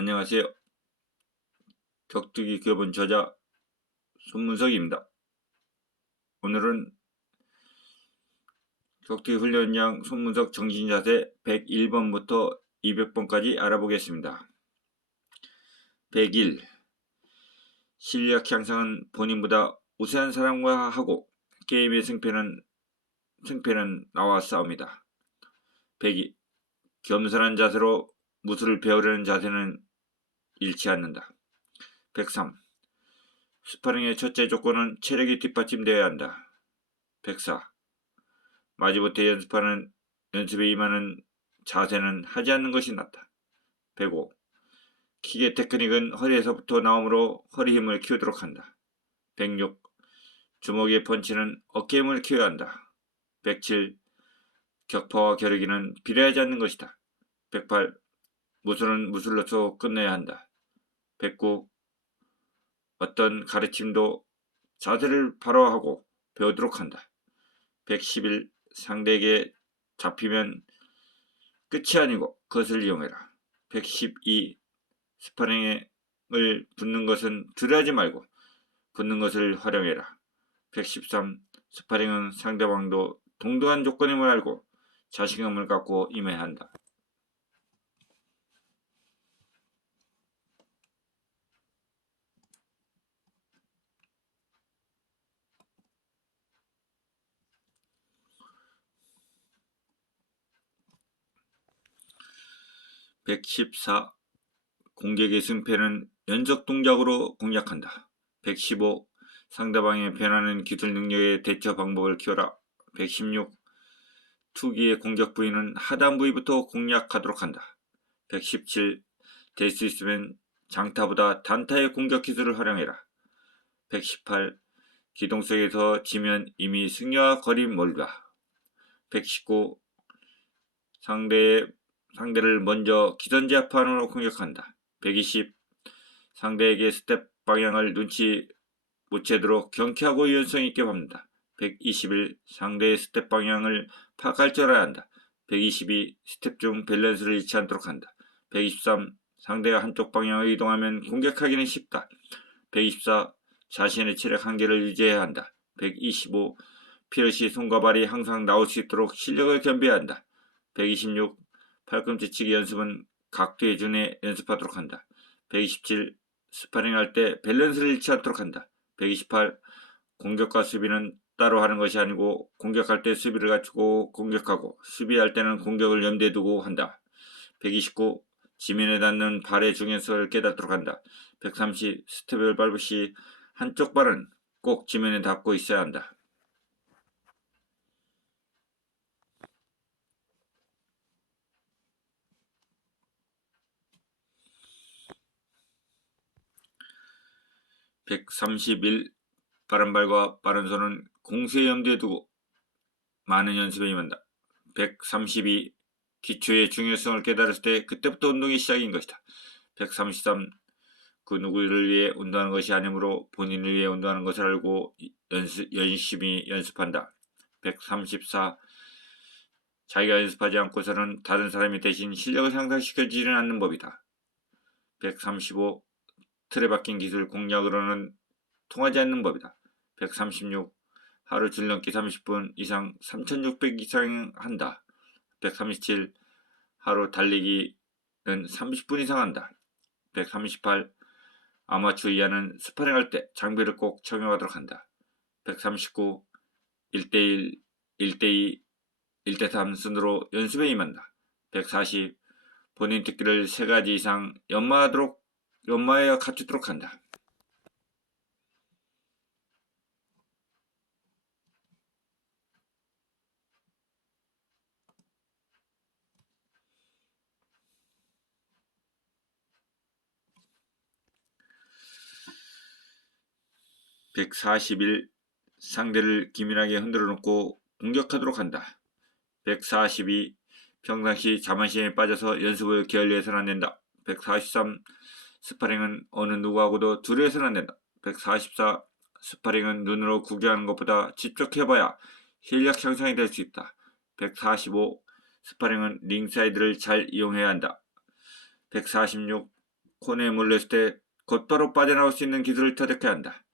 안녕하세요. 격투기 교본 저자 손문석입니다. 오늘은 격투기 훈련량 손문석 정신자세 101번부터 200번까지 알아보겠습니다. 101. 실력 향상은 본인보다 우세한 사람과 하고 게임의 승패는 나와 싸웁니다. 102. 겸손한 자세로 무술을 배우려는 자세는 잃지 않는다. 103. 스파링의 첫째 조건은 체력이 뒷받침되어야 한다. 104. 마지못해 연습에 임하는 자세는 하지 않는 것이 낫다. 105. 킥의 테크닉은 허리에서부터 나오므로 허리 힘을 키우도록 한다. 106. 주먹의 펀치는 어깨 힘을 키워야 한다. 107. 격파와 겨루기는 비례하지 않는 것이다. 108. 무술은 무술로서 끝내야 한다. 109. 어떤 가르침도 자세를 바로 하고 배우도록 한다. 111. 상대에게 잡히면 끝이 아니고 그것을 이용해라. 112. 스파링을 붙는 것은 두려워하지 말고 붙는 것을 활용해라. 113. 스파링은 상대방도 동등한 조건임을 알고 자신감을 갖고 임해야 한다. 114. 공격의 승패는 연속 동작으로 공략한다. 115. 상대방의 변하는 기술 능력의 대처 방법을 키워라. 116. 투기의 공격 부위는 하단 부위부터 공략하도록 한다. 117. 될 수 있으면 장타보다 단타의 공격 기술을 활용해라. 118. 기동 속에서 지면 이미 승리와 거리 멀다. 119. 상대를 먼저 기선제압판으로 공격한다. 120. 상대에게 스텝 방향을 눈치 못 채도록 경쾌하고 유연성 있게 밟는다. 121. 상대의 스텝 방향을 파악할 줄 알아야 한다. 122. 스텝 중 밸런스를 잃지 않도록 한다. 123. 상대가 한쪽 방향으로 이동하면 공격하기는 쉽다. 124. 자신의 체력 한계를 유지해야 한다. 125. 필요시 손과 발이 항상 나올 수 있도록 실력을 겸비해야 한다. 126. 팔꿈치치기 연습은 각도에 준해 연습하도록 한다. 127. 스파링할 때 밸런스를 잃지 않도록 한다. 128. 공격과 수비는 따로 하는 것이 아니고 공격할 때 수비를 갖추고 공격하고 수비할 때는 공격을 염두에 두고 한다. 129. 지면에 닿는 발의 중요성을 깨닫도록 한다. 130. 스텝을 밟을 시 한쪽 발은 꼭 지면에 닿고 있어야 한다. 131. 빠른 발과 빠른 손은 공수에 염두에 두고 많은 연습에 임한다. 132. 기초의 중요성을 깨달았을 때 그때부터 운동이 시작인 것이다. 133. 그 누구를 위해 운동하는 것이 아니므로 본인을 위해 운동하는 것을 알고 열심히 연습한다. 134. 자기가 연습하지 않고서는 다른 사람이 대신 실력을 향상시켜주지는 않는 법이다. 135. 틀에 박힌 기술 공략으로는 통하지 않는 법이다. 136. 하루 줄넘기 30분 이상 3600 이상 한다. 137. 하루 달리기는 30분 이상 한다. 138. 아마추어 이하는 스파링할 때 장비를 꼭 착용하도록 한다. 139. 1대1, 1대2, 1대3 순으로 연습에 임한다. 140. 본인 특기를 3가지 이상 연마하여 갖추도록 한다. 141. 상대를 기민하게 흔들어 놓고 공격하도록 한다. 142. 평상시 자만심에 빠져서 연습을 게을리해서는 안된다. 143. 스파링은 어느 누구하고도 두려워해서는 안된다. 144. 스파링은 눈으로 구경하는 것보다 직접 해봐야 실력 향상이 될 수 있다. 145. 스파링은 링사이드를 잘 이용해야 한다. 146. 코너에 몰렸을 때 곧바로 빠져나올 수 있는 기술을 터득해야 한다.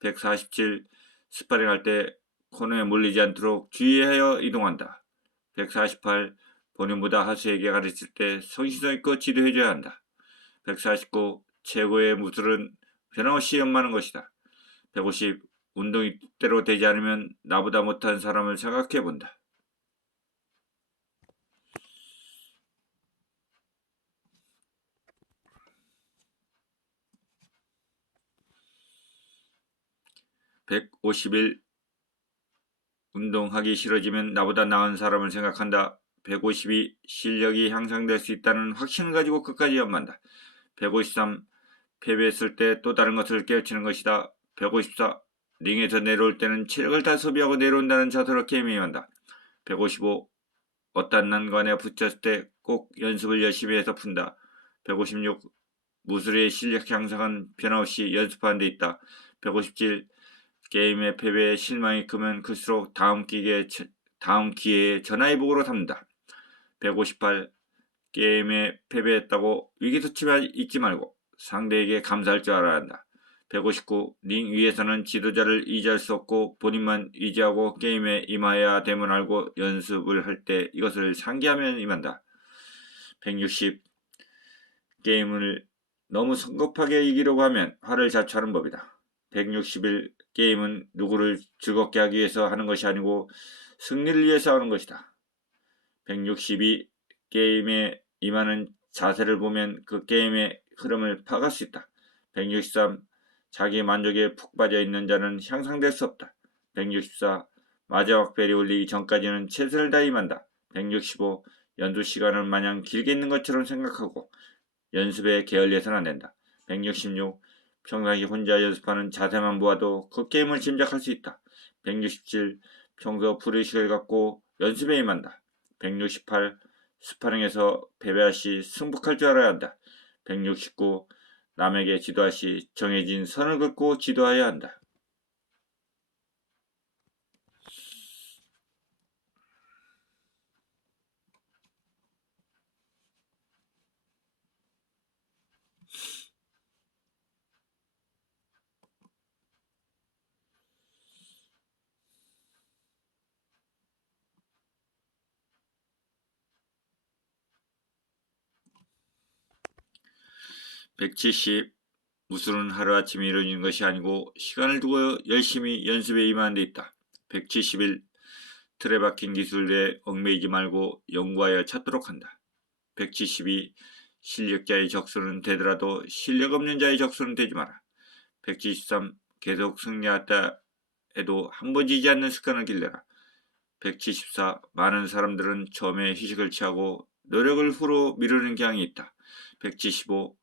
147. 스파링할 때 코너에 몰리지 않도록 주의하여 이동한다. 148. 본인보다 하수에게 가르칠 때 성실성 있고 지도해줘야 한다. 149. 최고의 무술은 변함없이 연마하는 것이다. 150. 운동이 뜻대로 되지 않으면 나보다 못한 사람을 생각해 본다. 151. 운동하기 싫어지면 나보다 나은 사람을 생각한다. 152. 실력이 향상될 수 있다는 확신을 가지고 끝까지 연마한다. 153. 패배했을 때 또 다른 것을 깨우치는 것이다. 154. 링에서 내려올 때는 체력을 다 소비하고 내려온다는 자세로 게임에 임한다. 155. 어떤 난관에 붙였을 때 꼭 연습을 열심히 해서 푼다. 156. 무술의 실력 향상은 변함없이 연습하는 데 있다. 157. 게임의 패배에 실망이 크면 클수록 다음 기회에 전화위복으로 삼는다. 158. 게임에 패배했다고 위기소침해 있지 말고 상대에게 감사할 줄 알아야 한다. 159. 링 위에서는 지도자를 의지할 수 없고 본인만 의지하고 게임에 임해야 됨을 알고 연습을 할 때 이것을 상기하면 임한다. 160. 게임을 너무 성급하게 이기려고 하면 화를 자초하는 법이다. 161. 게임은 누구를 즐겁게 하기 위해서 하는 것이 아니고 승리를 위해서 하는 것이다. 162. 게임에 임하는 자세를 보면 그 게임의 흐름을 파악할 수 있다. 163. 자기 만족에 푹 빠져 있는 자는 향상될 수 없다. 164. 마지막 벨이 울리기 전까지는 최선을 다해 임한다. 165. 연습 시간은 마냥 길게 있는 것처럼 생각하고 연습에 게을리해서는 안 된다. 166. 평상시 혼자 연습하는 자세만 보아도 그 게임을 짐작할 수 있다. 167. 평소 불의식을 갖고 연습에 임한다. 168. 스파링에서 패배할 시 승복할 줄 알아야 한다. 169. 남에게 지도할 시 정해진 선을 긋고 지도해야 한다. 170. 무술은 하루아침에 이루어지는 것이 아니고 시간을 두고 열심히 연습에 임하는 데 있다. 171. 틀에 박힌 기술에 얽매이지 말고 연구하여 찾도록 한다. 172. 실력자의 적수는 되더라도 실력 없는 자의 적수는 되지 마라. 173. 계속 승리하다 해도 한 번 지지 않는 습관을 길러라. 174. 많은 사람들은 처음에 휴식을 취하고 노력을 후로 미루는 경향이 있다. 175.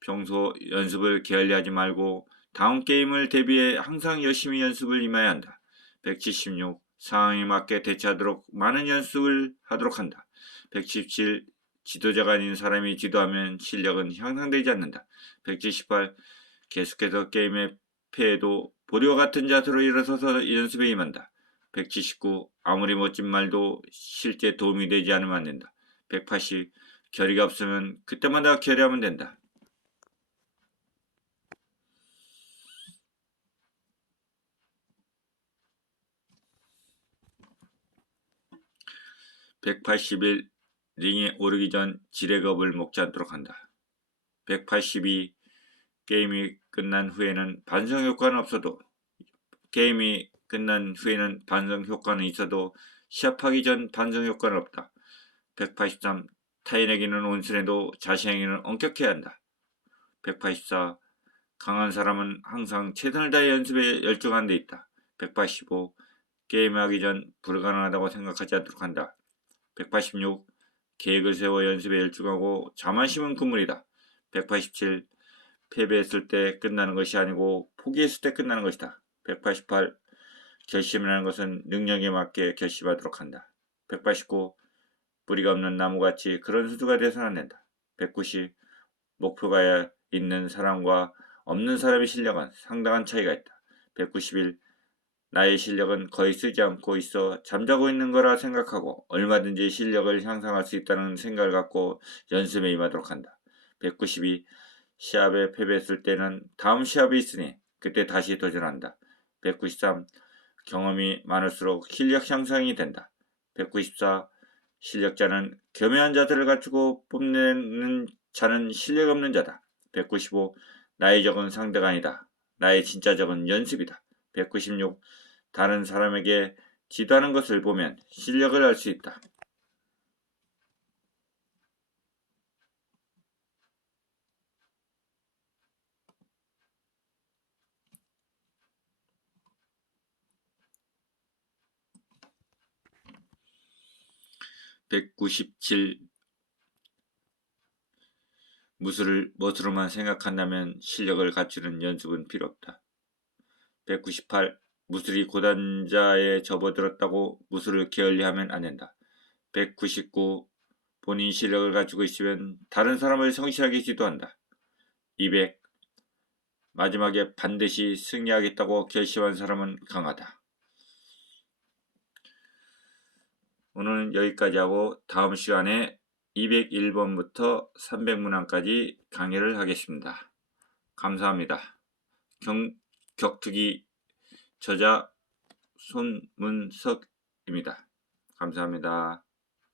평소 연습을 게을리하지 말고 다음 게임을 대비해 항상 열심히 연습을 임해야 한다. 176. 상황에 맞게 대처하도록 많은 연습을 하도록 한다. 177. 지도자가 아닌 사람이 지도하면 실력은 향상되지 않는다. 178. 계속해서 게임에 패해도 보리와 같은 자세로 일어서서 연습에 임한다. 179. 아무리 멋진 말도 실제 도움이 되지 않으면 안 된다. 180. 결의가 없으면 그때마다 결의하면 된다. 181. 링에 오르기 전 지레겁을 먹지 않도록 한다. 182. 게임이 끝난 후에는 반성 효과는 있어도 시합하기 전 반성 효과는 없다. 183. 타인에게는 온순해도 자신에게는 엄격해야 한다. 184. 강한 사람은 항상 최선을 다해 연습에 열중하는 데 있다. 185. 게임하기 전 불가능하다고 생각하지 않도록 한다. 186. 계획을 세워 연습에 열중하고 자만심은 금물이다. 187. 패배했을 때 끝나는 것이 아니고 포기했을 때 끝나는 것이다. 188. 결심이라는 것은 능력에 맞게 결심하도록 한다. 189. 뿌리가 없는 나무같이 그런 수두가 되어서는 안 된다. 190. 목표가 있는 사람과 없는 사람의 실력은 상당한 차이가 있다. 191. 나의 실력은 거의 쓰지 않고 있어 잠자고 있는 거라 생각하고 얼마든지 실력을 향상할 수 있다는 생각을 갖고 연습에 임하도록 한다. 192. 시합에 패배했을 때는 다음 시합이 있으니 그때 다시 도전한다. 193. 경험이 많을수록 실력 향상이 된다. 194. 실력자는 겸허한 자세를 갖추고 뽐내는 자는 실력 없는 자다. 195. 나의 적은 상대가 아니다. 나의 진짜 적은 연습이다. 196. 다른 사람에게 지도하는 것을 보면 실력을 알 수 있다. 197. 무술을 멋으로만 생각한다면 실력을 갖추는 연습은 필요 없다. 198. 무술이 고단자에 접어들었다고 무술을 게을리하면 안 된다. 199. 본인 실력을 가지고 있으면 다른 사람을 성실하게 지도한다. 200. 마지막에 반드시 승리하겠다고 결심한 사람은 강하다. 오늘은 여기까지 하고 다음 시간에 201번부터 300문항까지 강의를 하겠습니다. 감사합니다. 격투기 저자 손문석입니다. 감사합니다.